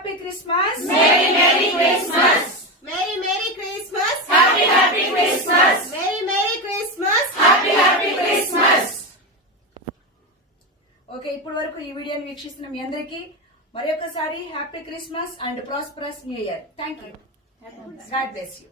Happy Christmas. Merry merry Christmas. Merry merry Christmas. Happy happy Christmas. Merry merry Christmas. Happy happy Christmas. Okay, ఇప్పటి వరకు ఈ వీడియోని వీక్షిస్తున్న మీ అందరికీ మరొకసారి happy Christmas and prosperous new year. Thank you. God bless you.